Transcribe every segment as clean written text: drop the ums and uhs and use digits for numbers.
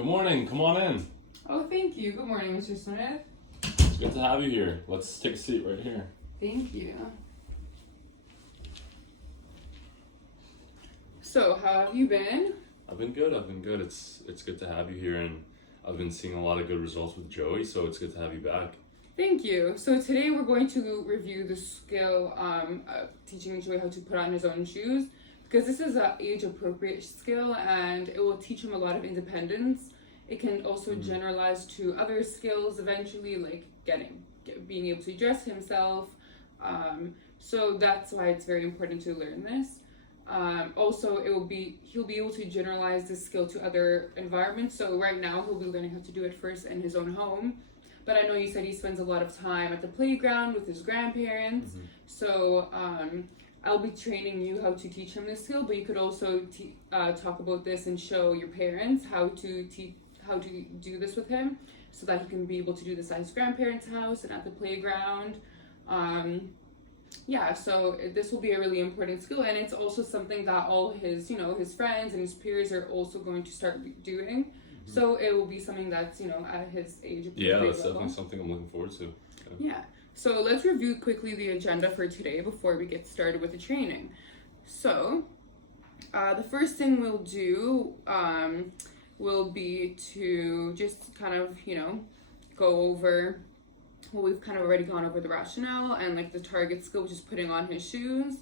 Good morning. Come on in. Oh, thank you. Good morning, Mr. Smith. It's good to have you here. Let's take a seat right here. Thank you. So, how have you been? I've been good. It's good to have you here, and I've been seeing a lot of good results with Joey, so it's good to have you back. Thank you. So today we're going to review the skill of teaching Joey how to put on his own shoes, because this is an age-appropriate skill and it will teach him a lot of independence. It can also generalize to other skills eventually, like being able to dress himself. So that's why it's very important to learn this. Also, he'll be able to generalize this skill to other environments. So right now he'll be learning how to do it first in his own home. But I know you said he spends a lot of time at the playground with his grandparents. So I'll be training you how to teach him this skill, but you could also talk about this and show your parents how to do this with him, so that he can be able to do this at his grandparents' house and at the playground. So this will be a really important skill, and it's also something that all his friends and his peers are also going to start doing. So it will be something that's, at his age. Yeah, that's definitely something I'm looking forward to. Yeah. So let's review quickly the agenda for today before we get started with the training. So the first thing we'll do will be to just kind of, go over, well, we've kind of already gone over the rationale and like the target skill, which is putting on his shoes.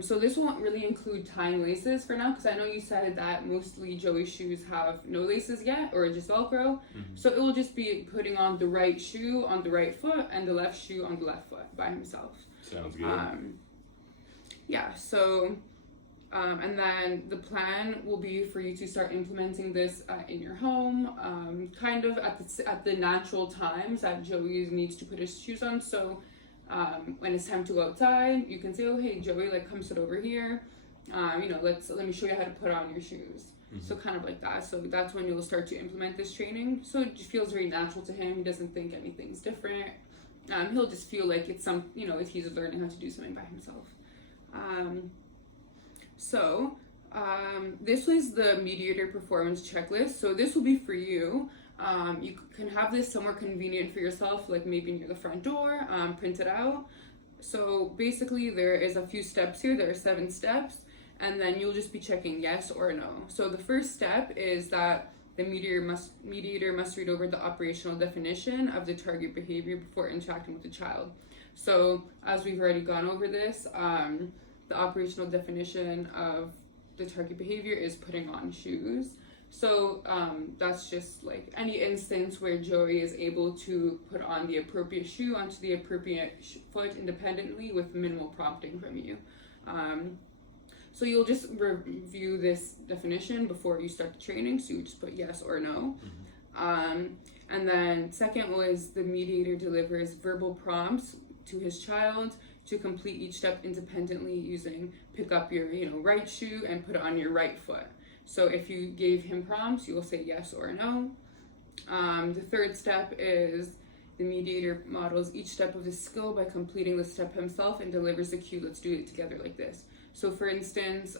So this won't really include tying laces for now, because I know you said that mostly Joey's shoes have no laces yet, or just Velcro. So it will just be putting on the right shoe on the right foot and the left shoe on the left foot by himself. Sounds good. And then the plan will be for you to start implementing this in your home, kind of at the natural times that Joey needs to put his shoes on. So when it's time to go outside, you can say, "Oh, hey, Joey, like come sit over here. Let me show you how to put on your shoes." So kind of like that. So that's when you'll start to implement this training. So it just feels very natural to him. He doesn't think anything's different. He'll just feel like it's if he's learning how to do something by himself. This was the Mediator performance checklist. So this will be for you. You can have this somewhere convenient for yourself, like maybe near the front door, print it out. So basically there is a few steps here. There are 7 steps, and then you'll just be checking yes or no. So the first step is that the mediator must read over the operational definition of the target behavior before interacting with the child. So as we've already gone over this, the operational definition of the target behavior is putting on shoes. So that's just like any instance where Joey is able to put on the appropriate shoe onto the appropriate foot independently with minimal prompting from you. So you'll just review this definition before you start the training. So you just put yes or no. And then second was the mediator delivers verbal prompts to his child to complete each step independently using pick up your right shoe and put it on your right foot. So if you gave him prompts, you will say yes or no. The third step is the mediator models each step of the skill by completing the step himself and delivers the cue, let's do it together like this. So for instance,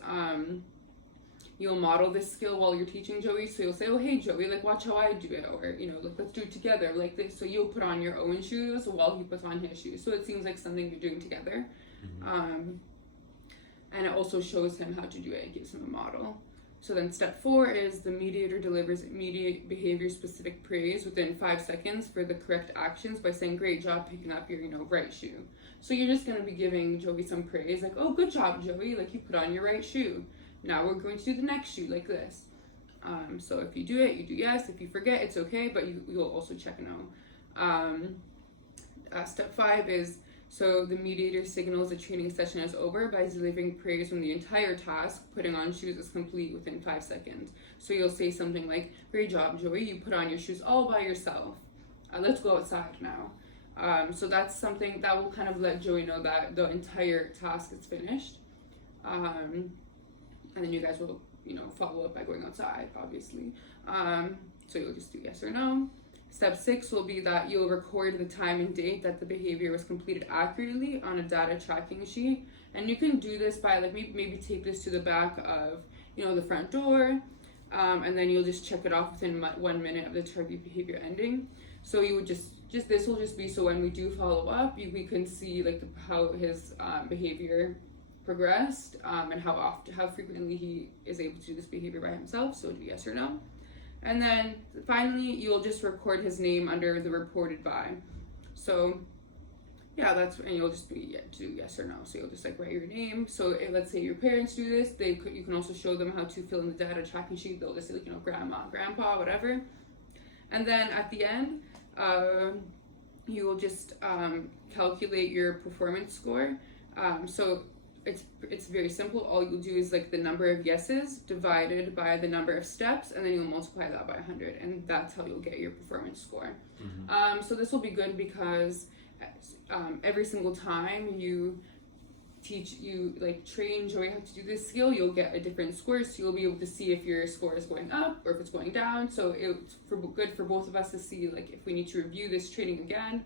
you'll model this skill while you're teaching Joey. So you'll say, "Oh, hey Joey, like watch how I do it," or let's do it together like this. So you'll put on your own shoes while he puts on his shoes. So it seems like something you're doing together. And it also shows him how to do it. It gives him a model. So then step 4 is the mediator delivers immediate behavior specific praise within 5 seconds for the correct actions by saying, "Great job picking up your right shoe." So you're just going to be giving Joey some praise, like, "Oh, good job, Joey, like you put on your right shoe. Now we're going to do the next shoe like this." So if you do it, you do yes. If you forget, it's okay, but you'll also check no. Step 5 is, so the mediator signals the training session is over by delivering praise when the entire task, putting on shoes, is complete within 5 seconds. So you'll say something like, "Great job, Joey, you put on your shoes all by yourself. Let's go outside now." So that's something that will kind of let Joey know that the entire task is finished. And then you guys will, follow up by going outside, obviously. So you'll just do yes or no. Step 6 will be that you'll record the time and date that the behavior was completed accurately on a data tracking sheet. And you can do this by maybe tape this to the back of, the front door. and then you'll just check it off within 1 minute of the target behavior ending. So you would just this will just be so when we do follow up, we can see like how his behavior progressed, and how frequently he is able to do this behavior by himself. So do yes or no. And then finally, you'll just record his name under the reported by. So yeah, and you'll just do yes or no. So you'll just like write your name. So let's say your parents do this, you can also show them how to fill in the data tracking sheet. They'll just say like, grandma, grandpa, whatever. And then at the end, you will just calculate your performance score. So it's very simple. All you'll do is like the number of yeses divided by the number of steps, and then you'll multiply that by 100, and that's how you'll get your performance score. So this will be good because every single time you train Joey how to do this skill, you'll get a different score, so you'll be able to see if your score is going up or if it's going down. So it's good for both of us to see like if we need to review this training again,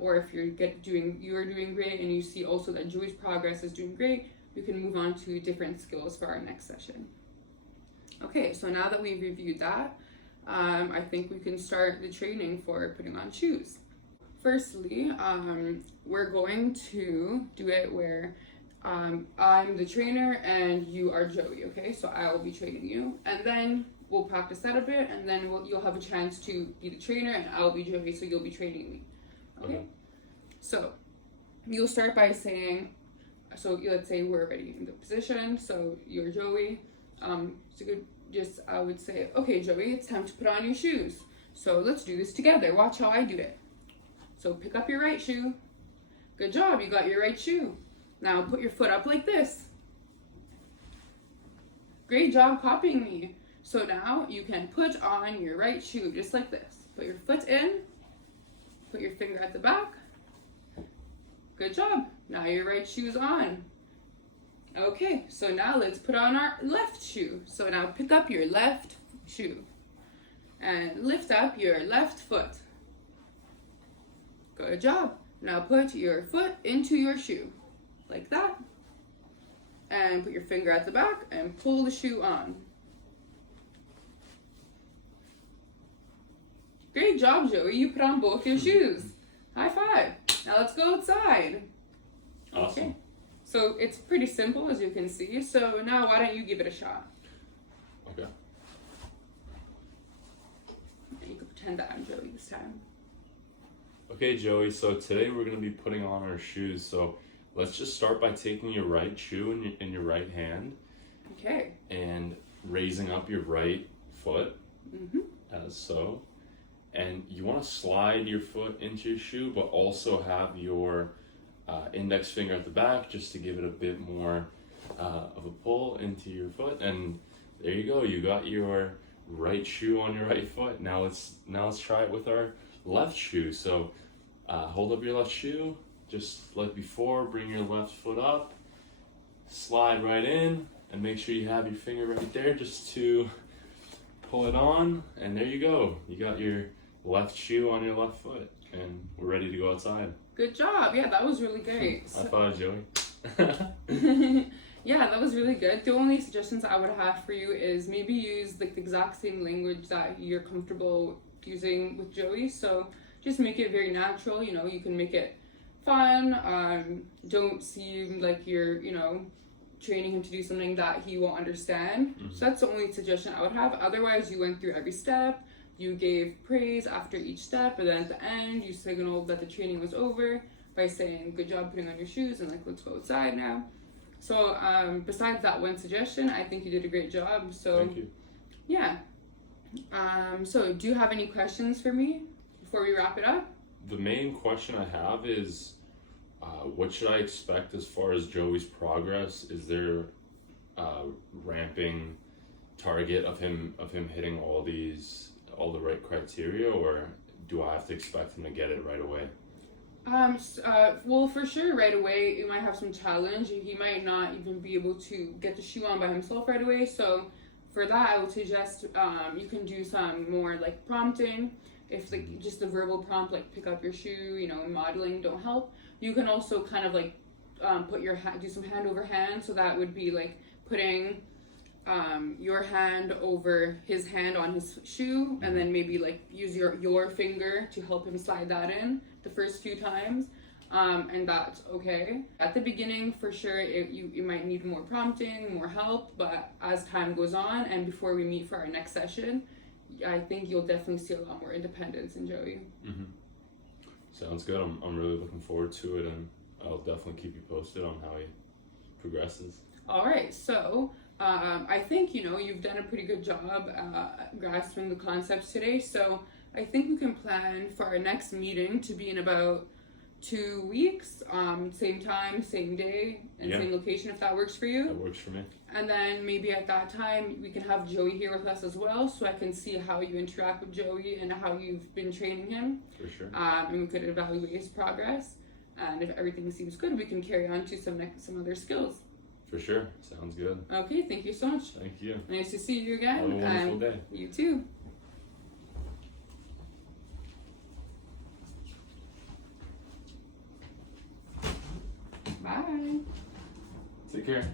or if you're doing great and you see also that Joey's progress is doing great, you can move on to different skills for our next session. Okay, so now that we've reviewed that, I think we can start the training for putting on shoes. Firstly, we're going to do it where I'm the trainer and you are Joey, okay? So I will be training you, and then we'll practice that a bit, and then you'll have a chance to be the trainer and I'll be Joey, so you'll be training me. Okay? So you'll start by saying, so let's say we're already in the position, so you're Joey. I would say, okay, Joey, it's time to put on your shoes. So let's do this together. Watch how I do it. So pick up your right shoe. Good job, you got your right shoe. Now put your foot up like this. Great job copying me. So now you can put on your right shoe just like this. Put your foot in, put your finger at the back. Good job. Now your right shoe's on. Okay, so now let's put on our left shoe. So now pick up your left shoe and lift up your left foot. Good job. Now put your foot into your shoe, like that. And put your finger at the back and pull the shoe on. Great job, Joey. You put on both your shoes. High five. Now let's go outside. Awesome. Okay. So it's pretty simple, as you can see. So now why don't you give it a shot? Okay. You can pretend that I'm Joey this time. Okay, Joey, so today we're going to be putting on our shoes. So let's just start by taking your right shoe in your right hand. Okay. And raising up your right foot, as so. And you want to slide your foot into your shoe, but also have your index finger at the back just to give it a bit more of a pull into your foot. And there you go, you got your right shoe on your right foot. Now let's try it with our left shoe. So hold up your left shoe just like before. Bring your left foot up, slide right in, and make sure you have your finger right there just to pull it on. And there you go, you got your left shoe on your left foot, and we're ready to go outside. Good job. Yeah, that was really great. High five, Joey. Yeah, that was really good. The only suggestions I would have for you is maybe use like the exact same language that you're comfortable using with Joey. So just make it very natural. You can make it fun. Don't seem like you're, training him to do something that he won't understand. So that's the only suggestion I would have. Otherwise, you went through every step. You gave praise after each step, and then at the end, you signaled that the training was over by saying, good job putting on your shoes, and let's go outside now. So besides that one suggestion, I think you did a great job. So Thank you. Yeah. So do you have any questions for me before we wrap it up? The main question I have is, what should I expect as far as Joey's progress? Is there a ramping target of him hitting all the right criteria, or do I have to expect him to get it right away? Well, for sure, right away, you might have some challenge. He might not even be able to get the shoe on by himself right away. So for that, I would suggest you can do some more like prompting. If like just the verbal prompt, like pick up your shoe, modeling don't help. You can also kind of like do some hand over hand. So that would be like putting your hand over his hand on his shoe, and then maybe like use your finger to help him slide that in the first few times. And that's okay. At the beginning, for sure, you might need more prompting, more help, but as time goes on and before we meet for our next session, I think you'll definitely see a lot more independence in Joey. Mm-hmm. Sounds good. I'm really looking forward to it, and I'll definitely keep you posted on how he progresses. All right, so I think, you've done a pretty good job grasping the concepts today, so I think we can plan for our next meeting to be in about 2 weeks, same time, same day, and same location, if that works for you. That works for me. And then maybe at that time we can have Joey here with us as well, so I can see how you interact with Joey and how you've been training him. For sure. And we could evaluate his progress. And if everything seems good, we can carry on to some other skills. For sure. Sounds good. Okay, thank you so much. Thank you. Nice to see you again. Have a wonderful day. You too. Bye. Take care.